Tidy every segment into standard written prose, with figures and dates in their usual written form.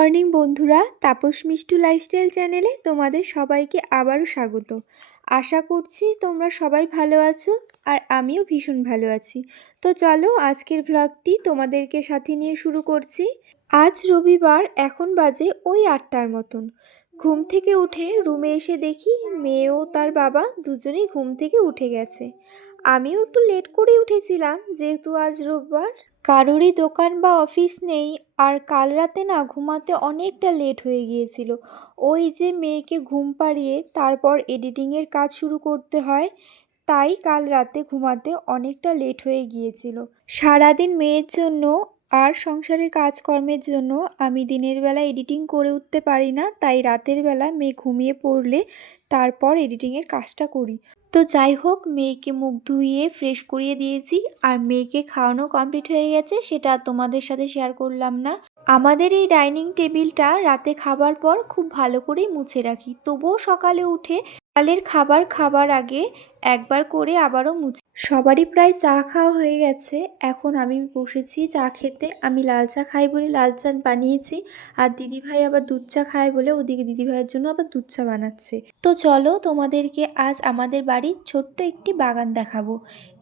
Morning বন্ধুরা, Tapas Mishtu lifestyle চ্যানেলে তোমাদের সবাইকে আবারও স্বাগত। আশা করছি তোমরা সবাই ভালো আছো আর আমিও ভীষণ ভালো আছি। তো চলো আজকের ভ্লগটি তোমাদেরকে সাথে নিয়ে শুরু করছি। আজ রবিবার, এখন বাজে ওই 8টার মতন। ঘুম থেকে উঠে রুমে এসে দেখি মেয়ে ও তার বাবা দুজনেই ঘুম থেকে উঠে গেছে। আমিও একটু লেট করে উঠেছিলাম যেহেতু আজ রোববার, কারোরই দোকান বা অফিস নেই। আর কাল রাতে না ঘুমাতে অনেকটা লেট হয়ে গিয়েছিল। ওই যে মেয়েকে ঘুম পাড়িয়ে তারপর এডিটিংয়ের কাজ শুরু করতে হয়, তাই কাল রাতে ঘুমাতে অনেকটা লেট হয়ে গিয়েছিল। সারাদিন মেয়ের জন্য আর সংসারের কাজকর্মের জন্য আমি দিনের বেলা এডিটিং করে উঠতে পারি না, তাই রাতের বেলা মেয়ে ঘুমিয়ে পড়লে তারপর এডিটিংয়ের কাজটা করি। তো যাই হোক, মেয়েকে মুখ ধুইয়ে ফ্রেশ করিয়ে দিয়েছি আর মেয়েকে খাওয়ানো কমপ্লিট হয়ে গেছে, সেটা তোমাদের সাথে শেয়ার করলাম না। আমাদের এই ডাইনিং টেবিলটা রাতে খাবার পর খুব ভালো করেই মুছে রাখি, তবুও সকালে উঠে সকালের খাবার খাবার আগে একবার করে আবারও মুছি। সবারই প্রায় চা খাওয়া হয়ে গেছে, এখন আমি বসেছি চা খেতে। আমি লাল চা খাই বলে লাল চা বানিয়েছি, আর দিদিভাই আবার দুধ চা খায় বলে ওদিকে দিদিভাইয়ের জন্য আবার দুধ চা বানাচ্ছে। তো চলো তোমাদেরকে আজ আমাদের বাড়ির ছোট্ট একটি বাগান দেখাবো।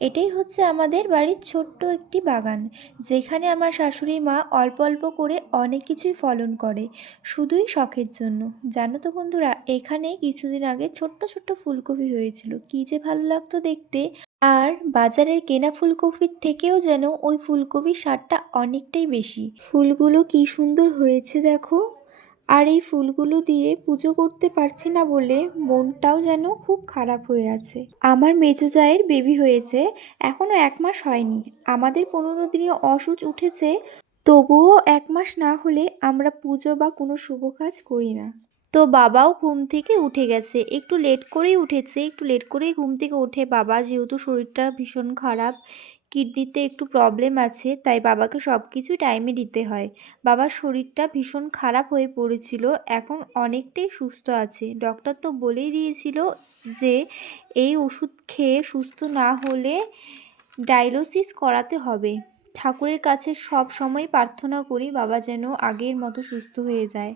এটাই হচ্ছে আমাদের বাড়ির ছোট্ট একটি বাগান, যেখানে আমার শাশুড়ি মা অল্প অল্প করে অনেক কিছুই ফলন করে, শুধুই শখের জন্য। জানো তো বন্ধুরা, এখানে কিছুদিন আগে ছোট্ট ছোট্ট ফুলকপি হয়েছিল, কী যে ভালো লাগতো দেখতে। আর বাজারের কেনা ফুলকপির থেকেও যেন ওই ফুলকপির স্বাদটা অনেকটাই বেশি। ফুলগুলো কি সুন্দর হয়েছে দেখো। আর এই ফুলগুলো দিয়ে পুজো করতে পারছি না বলে মনটাও যেন খুব খারাপ হয়ে আছে। আমার মেজো জায়ের বেবি হয়েছে, এখনও 1 মাস হয়নি। আমাদের 15 দিনে অসুচ উঠেছে, তবুও 1 মাস না হলে আমরা পুজো বা কোনো শুভ কাজ করি না। তো বাবাও ঘুম থেকে উঠে গেছে, একটু লেট করেই উঠেছে, একটু লেট করেই ঘুম থেকে উঠে। বাবা যেহেতু শরীরটা ভীষণ খারাপ, কিডনিতে একটু প্রবলেম আছে, তাই বাবাকে সব কিছু টাইমে দিতে হয়। বাবার শরীরটা ভীষণ খারাপ হয়ে পড়েছিল, এখন অনেকটাই সুস্থ আছে। ডক্টর তো বলেই দিয়েছিল যে এই ওষুধ খেয়ে সুস্থ না হলে ডায়ালিসিস করাতে হবে। ঠাকুরের কাছে সব সময় প্রার্থনা করি বাবা যেন আগের মতো সুস্থ হয়ে যায়।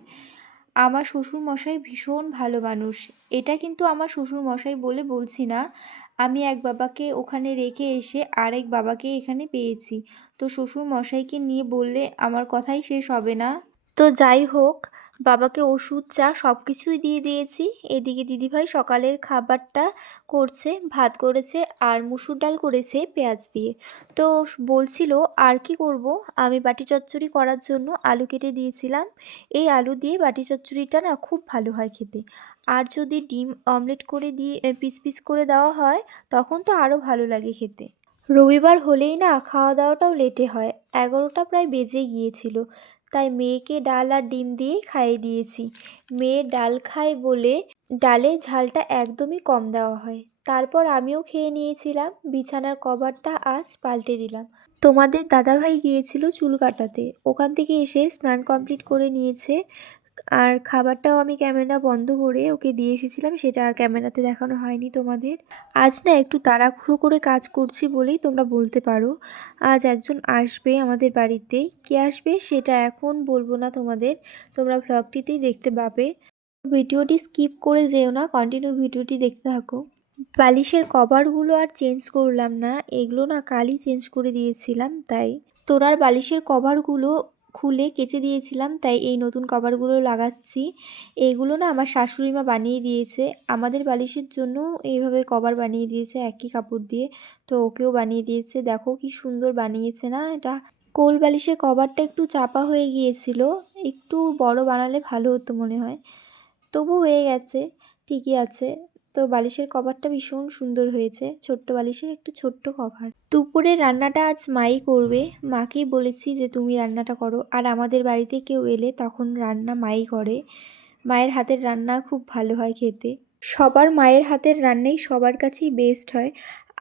আমার শ্বশুরমশাই ভীষণ ভালো মানুষ। এটা কিন্তু আমার শ্বশুরমশাই বলে বলছি না, আমি এক বাবাকে ওখানে রেখে এসে আরেক বাবাকে এখানে পেয়েছি। তো শ্বশুরমশাইকে নিয়ে বললে আমার কথাই শেষ হবে না। তো যাই হোক, বাবাকে ওষুধ চা সব কিছুই দিয়ে দিয়েছি। এদিকে দিদিভাই সকালের খাবারটা করছে, ভাত করেছে আর মুসুর ডাল করেছে পেঁয়াজ দিয়ে। তো বলছিল আর কি করব, আমি বাটি চচ্চড়ি করার জন্য আলু কেটে দিয়েছিলাম। এই আলু দিয়ে বাটি চচ্চড়িটা না খুব ভালো হয় খেতে। আর যদি ডিম অমলেট করে দিয়ে পিস পিস করে দেওয়া হয়, তখন তো আরও ভালো লাগে খেতে। রবিবার হলেই না খাওয়া দাওয়াটাও লেটে হয়, 11টা প্রায় বেজে গিয়েছিল। তাই মেয়েকে ডাল আর ডিম দিয়ে খাইয়ে দিয়েছি। মেয়ে ডাল খায় বলে ডালে ঝালটা একদমই কম দেওয়া হয়। তারপর আমিও খেয়ে নিয়েছিলাম। বিছানার কভারটা আজ পাল্টে দিলাম। তোমাদের দাদাভাই গিয়েছিল চুল কাটাতে, ওখান থেকে এসে স্নান কমপ্লিট করে নিয়েছে। আর খাবারটাও আমি ক্যামেরা বন্ধ করে ওকে দিয়ে এসেছিলাম, সেটা আর ক্যামেরাতে দেখানো হয়নি তোমাদের। আজ না একটু তাড়াহুড়ো করে কাজ করছি বলেই তোমরা বলতে পারো। আজ একজন আসবে আমাদের বাড়িতে, কে আসবে সেটা এখন বলবো না তোমাদের, তোমরা ভ্লগটিতেই দেখতে পাবে। ভিডিওটি স্কিপ করে যেও না, কন্টিনিউ ভিডিওটি দেখতে থাকো। বালিশের কভারগুলো আর চেঞ্জ করলাম না, এগুলো না কালই চেঞ্জ করে দিয়েছিলাম, তাই তোরার বালিশের কভারগুলো খুলে কেচে দিয়েছিলাম, তাই এই নতুন কভারগুলো লাগাচ্ছি। এইগুলো না আমার শাশুড়ি মা বানিয়ে দিয়েছে, আমাদের বালিশের জন্য এইভাবে কভার বানিয়ে দিয়েছে একই কাপড় দিয়ে। তো ওকেও বানিয়ে দিয়েছে, দেখো কি সুন্দর বানিয়েছে না এটা। কোল বালিশের কভারটা একটু চাপা হয়ে গিয়েছিল, একটু বড় বানালে ভালো হতো মনে হয়, তবু হয়ে গেছে, ঠিকই আছে। তো বালিশের কভারটা ভীষণ সুন্দর হয়েছে, ছোট্ট বালিশের একটু ছোট্ট কভার। দুপুরে রান্নাটা আজ মাই করবে, মাকেই বলেছি যে তুমি রান্নাটা করো। আর আমাদের বাড়িতে কেউ এলে তখন রান্না মাই করে। মায়ের হাতের রান্না খুব ভালো হয় খেতে। সবার মায়ের হাতের রান্নাই সবার কাছেই বেস্ট হয়।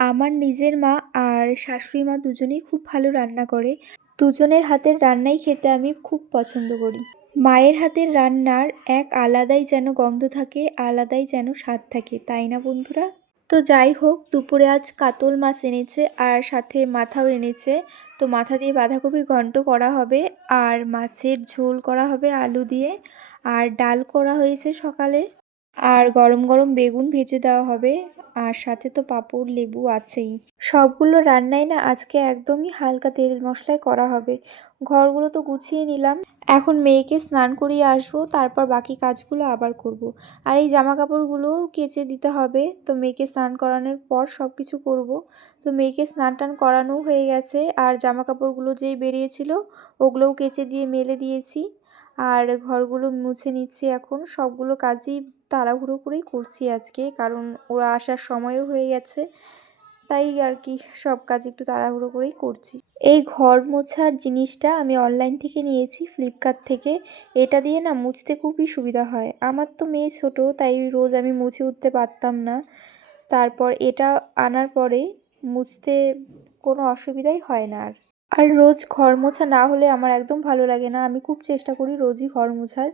আমার নিজের মা আর শাশুড়ি মা দুজনেই খুব ভালো রান্না করে। দুজনের হাতের রান্নাই খেতে আমি খুব পছন্দ করি। মায়ের হাতের রান্নার এক আলাদাই যেন গন্ধ থাকে, আলাদাই যেন স্বাদ থাকে, তাই না বন্ধুরা? তো যাই হোক, দুপুরে আজ কাতল মাছ এনেছে আর সাথে মাথাও এনেছে। তো মাথা দিয়ে বাঁধাকপির ঘন্ট করা হবে, আর মাছের ঝোল করা হবে আলু দিয়ে, আর ডাল করা হয়েছে সকালে, আর গরম গরম বেগুন ভেজে দেওয়া হবে, আর সাথে তো পাঁপড় লেবু আছেই। সবগুলো রান্নাই না আজকে একদমই হালকা তেল মশলায় করা হবে। ঘরগুলো তো গুছিয়ে নিলাম, এখন মেয়েকে স্নান করিয়ে আসবো, তারপর বাকি কাজগুলো আবার করব। আর এই জামা কাপড়গুলোও কেচে দিতে হবে, তো মেয়েকে স্নান করানোর পর সব কিছু করব। তো মেয়েকে স্নান টান করানো হয়ে গেছে, আর জামা কাপড়গুলো যেই বেরিয়েছিল ওগুলোও কেচে দিয়ে মেলে দিয়েছি, আর ঘরগুলো মুছে নিচ্ছি। এখন সবগুলো কাজই তাড়াহুড়ো করেই করছি আজকে, কারণ ওরা আসার সময়ও হয়ে গেছে, তাই আর কি সব কাজ একটু তাড়াহুড়ো করেই করছি। এই ঘর মোছার জিনিসটা আমি অনলাইন থেকে নিয়েছি, ফ্লিপকার্ট থেকে। এটা দিয়ে না মুছতে খুবই সুবিধা হয়। আমার তো মেয়ে ছোট, তাই রোজ আমি মুছে উঠতে পারতাম না। তারপর এটা আনার পরে মুছতে কোনো অসুবিধাই হয় না আর। আর রোজ ঘর মোছা না হলে আমার একদম ভালো লাগে না, আমি খুব চেষ্টা করি রোজই ঘর মোছার।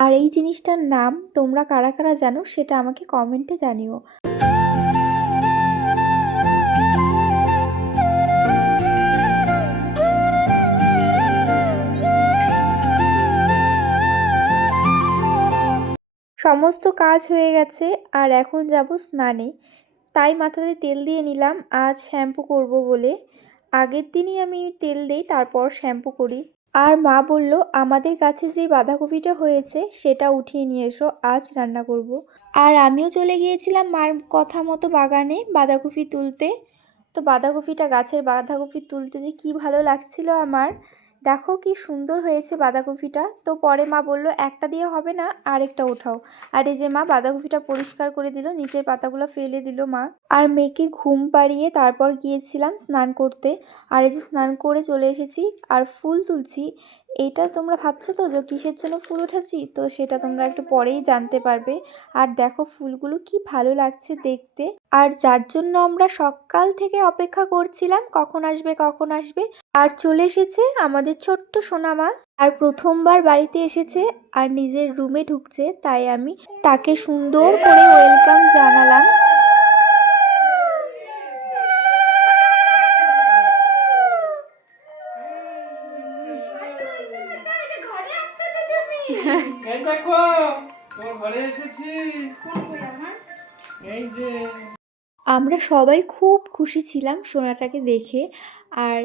আর এই জিনিসটার নাম তোমরা কারা কারা জানো সেটা আমাকে কমেন্টে জানিও। সমস্ত কাজ হয়ে গেছে, আর এখন যাব স্নানে। তাই মাথাতে তেল দিয়ে নিলাম, আজ শ্যাম্পু করব বলে। আগের দিনই আমি তেল দিই, তারপর শ্যাম্পু করি। আর মা বলল আমাদের গাছে যে বাঁধাকপিটা হয়েছে সেটা উঠিয়ে নিয়ে এসো, আজ রান্না করব। আর আমিও চলে গিয়েছিলাম মার কথা মতো বাগানে বাঁধাকপি তুলতে। তো বাঁধাকপিটা, গাছের বাঁধাকপি তুলতে যে কি ভালো লাগছিল আমার। দেখো কি সুন্দর হয়েছে বাঁধাকপিটা। তো পরে মা বলল একটা দিয়ে হবে না, আরেকটা ওঠাও। আর এই যে মা বাঁধাকপিটা পরিষ্কার করে দিল, নিচের পাতাগুলো ফেলে দিল মা। আর মেয়েকে ঘুম পাড়িয়ে তারপর গিয়েছিলাম স্নান করতে। আর এই যে স্নান করে চলে এসেছি, আর ফুল তুলছি। এইটা তোমরা ভাবছো তো যে কিসের জন্য ফুল উঠেছি, তো সেটা তোমরা একটু পরেই জানতে পারবে। আর দেখো ফুলগুলো কি ভালো লাগছে দেখতে। আর যার জন্য আমরা সকাল থেকে অপেক্ষা করছিলাম কখন আসবে কখন আসবে, আর চলে এসেছে আমাদের ছোট্ট সোনামা। আর প্রথমবার বাড়িতে এসেছে আর নিজের রুমে ঢুকছে, তাই আমি তাকে সুন্দর করে ওয়েলকাম জানালাম। এই দেখো তোমার ঘরে এসেছি। এই যে আমরা সবাই খুব খুশি ছিলাম সোনাটাকে দেখে। আর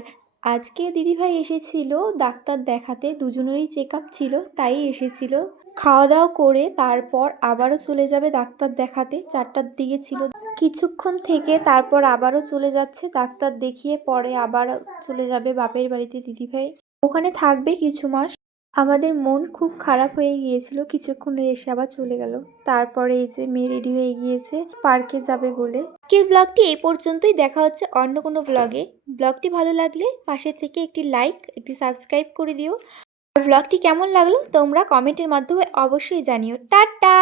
আজকে দিদিভাই এসেছিল ডাক্তার দেখাতে, দুজনেরই চেক আপ ছিল তাই এসেছিল। খাওয়া দাওয়া করে তারপর আবারও চলে যাবে ডাক্তার দেখাতে, 4টার দিকে ছিল। কিছুক্ষণ থেকে তারপর আবারও চলে যাচ্ছে ডাক্তার দেখিয়ে, পরে আবার চলে যাবে বাপের বাড়িতে দিদিভাই, ওখানে থাকবে কিছু মাস। আমাদের মন খুব খারাপ হয়ে গিয়েছিল, কিছুক্ষণের এসে আবার চলে গেল। তারপরে এই যে মেয়ে রেডি হয়ে গিয়েছে পার্কে যাবে বলে। আজকের ব্লগটি এই পর্যন্তই, দেখা হচ্ছে অন্য কোনো ব্লগে। ব্লগটি ভালো লাগলে পাশে থেকে একটি লাইক একটি সাবস্ক্রাইব করে দিও। আর ব্লগটি কেমন লাগলো তোমরা কমেন্টের মাধ্যমে অবশ্যই জানিও। টাটা।